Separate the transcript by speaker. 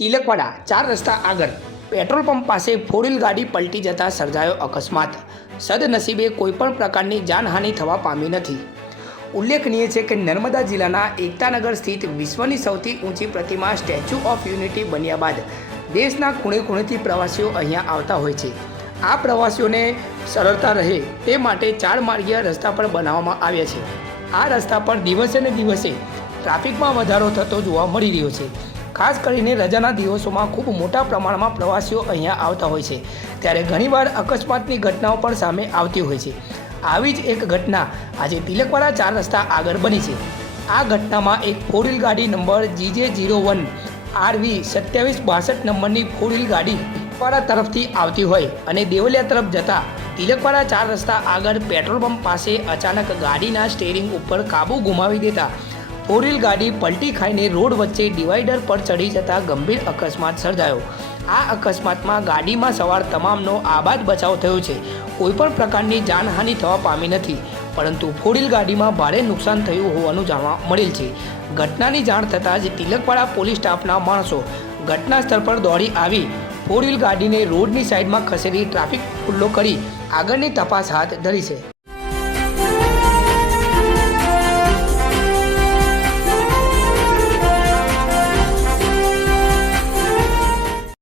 Speaker 1: તિલકવાડા, ચાર રસ્તા આગળ પેટ્રોલ પંપ પાસે ફોર વ્હીલ ગાડી પલટી જતાં સર્જાયો અકસ્માત. સદનસીબે કોઈપણ પ્રકારની જાનહાનિ થવા પામી નથી. ઉલ્લેખનીય છે કે નર્મદા જિલ્લાના એકતાનગર સ્થિત વિશ્વની સૌથી ઊંચી પ્રતિમા સ્ટેચ્યુ ઓફ યુનિટી બન્યા બાદ દેશના ખૂણે ખૂણેથી પ્રવાસીઓ અહીંયા આવતા હોય છે. આ પ્રવાસીઓને સરળતા રહે તે માટે ચાર માર્ગીય રસ્તા પણ બનાવવામાં આવ્યા છે. આ રસ્તા પર દિવસે ને દિવસે ટ્રાફિકમાં વધારો થતો જોવા મળી રહ્યો છે. ખાસ કરીને રજાના દિવસોમાં ખૂબ મોટા પ્રમાણમાં પ્રવાસીઓ અહીંયા આવતા હોય છે. ત્યારે ઘણીવાર અકસ્માતની ઘટનાઓ પણ સામે આવતી હોય છે. આવી જ એક ઘટના આજે તિલકવાડા ચાર રસ્તા આગળ બની છે. આ ઘટનામાં એક ફોર વ્હીલ ગાડી number GJ zero one RV સત્યાવીસ બાસઠ નંબરની ફોર વ્હીલ ગાડી તિલકવાડા તરફથી આવતી હોય અને દેવલિયા તરફ જતા તિલકવાડા ચાર રસ્તા આગળ પેટ્રોલ પંપ પાસે અચાનક ગાડીના સ્ટેરિંગ ઉપર કાબુ ગુમાવી દેતા ફોર વ્હીલ ગાડી પલટી ખાઈને રોડ વચ્ચે ડિવાઈડર પર ચડી જતા ગંભીર અકસ્માત સર્જાયો. આ અકસ્માતમાં ગાડીમાં સવાર તમામનો આબાદ બચાવ થયો છે. કોઈપણ પ્રકારની જાનહાનિ થવા પામી નથી, પરંતુ ફોર વ્હીલ ગાડીમાં ભારે નુકસાન થયું હોવાનું જાણવા મળેલ છે. ઘટનાની જાણ થતાં જ તિલકવાડા પોલીસ સ્ટાફના માણસો ઘટના સ્થળ પર દોડી આવી ફોર ગાડીને રોડની સાઈડમાં ખસેડી ટ્રાફિક ખુલ્લો કરી આગળની તપાસ હાથ ધરી છે.